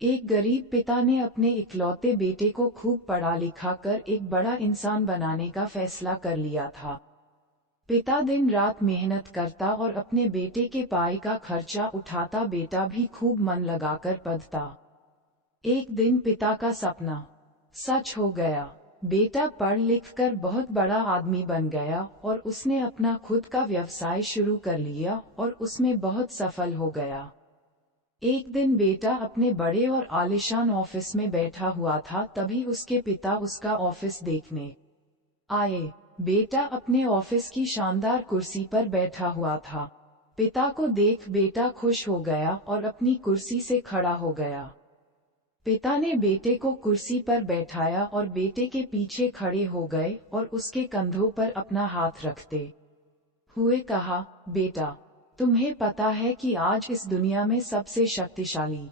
एक गरीब पिता ने अपने इकलौते बेटे को खूब पढ़ा लिखा कर एक बड़ा इंसान बनाने का फैसला कर लिया था। पिता दिन रात मेहनत करता और अपने बेटे के पढ़ाई का खर्चा उठाता, बेटा भी खूब मन लगाकर पढ़ता। एक दिन पिता का सपना सच हो गया। बेटा पढ़ लिख कर बहुत बड़ा आदमी बन गया और उसने अपना खुद का व्यवसाय शुरू कर लिया और उसमें बहुत सफल हो गया। एक दिन बेटा अपने बड़े और आलीशान ऑफिस में बैठा हुआ था, तभी उसके पिता उसका ऑफिस देखने आए। बेटा अपने ऑफिस की शानदार कुर्सी पर बैठा हुआ था। पिता को देख बेटा खुश हो गया और अपनी कुर्सी से खड़ा हो गया। पिता ने बेटे को कुर्सी पर बैठाया और बेटे के पीछे खड़े हो गए और उसके कंधों पर अपना हाथ रखते हुए कहा, बेटा, तुम्हें पता है कि आज इस दुनिया में सबसे शक्तिशाली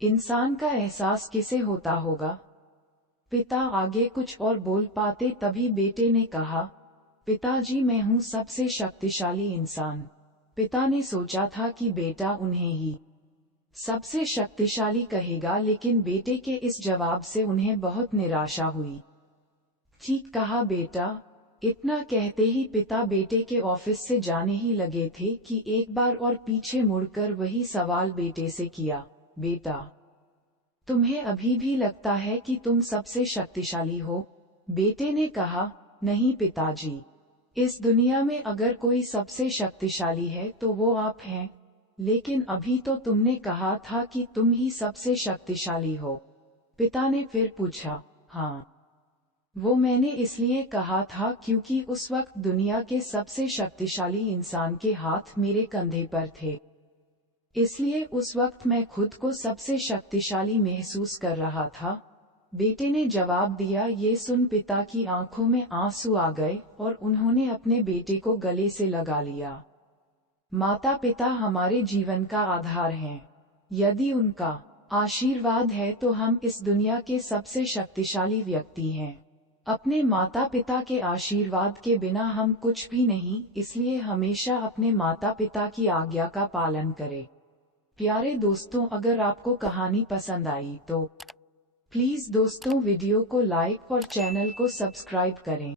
इंसान का एहसास किसे होता होगा? पिता आगे कुछ और बोल पाते, तभी बेटे ने कहा, पिताजी, मैं हूँ सबसे शक्तिशाली इंसान। पिता ने सोचा था कि बेटा उन्हें ही सबसे शक्तिशाली कहेगा, लेकिन बेटे के इस जवाब से उन्हें बहुत निराशा हुई। ठीक कहा बेटा। इतना कहते ही पिता बेटे के ऑफिस से जाने ही लगे थे कि एक बार और पीछे मुड़कर वही सवाल बेटे से किया, बेटा, तुम्हें अभी भी लगता है कि तुम सबसे शक्तिशाली हो? बेटे ने कहा, नहीं पिताजी, इस दुनिया में अगर कोई सबसे शक्तिशाली है तो वो आप हैं। लेकिन अभी तो तुमने कहा था कि तुम ही सबसे शक्तिशाली हो। पिता ने फिर पूछा, हाँ, वो मैंने इसलिए कहा था क्योंकि उस वक्त दुनिया के सबसे शक्तिशाली इंसान के हाथ मेरे कंधे पर थे। इसलिए उस वक्त मैं खुद को सबसे शक्तिशाली महसूस कर रहा था। बेटे ने जवाब दिया। ये सुन पिता की आंखों में आंसू आ गए और उन्होंने अपने बेटे को गले से लगा लिया। माता पिता हमारे जीवन का आधार हैं। यदि उनका आशीर्वाद है तो हम इस दुनिया के सबसे शक्तिशाली व्यक्ति हैं। अपने माता पिता के आशीर्वाद के बिना हम कुछ भी नहीं, इसलिए हमेशा अपने माता पिता की आज्ञा का पालन करें। प्यारे दोस्तों, अगर आपको कहानी पसंद आई तो प्लीज दोस्तों वीडियो को लाइक और चैनल को सब्सक्राइब करें।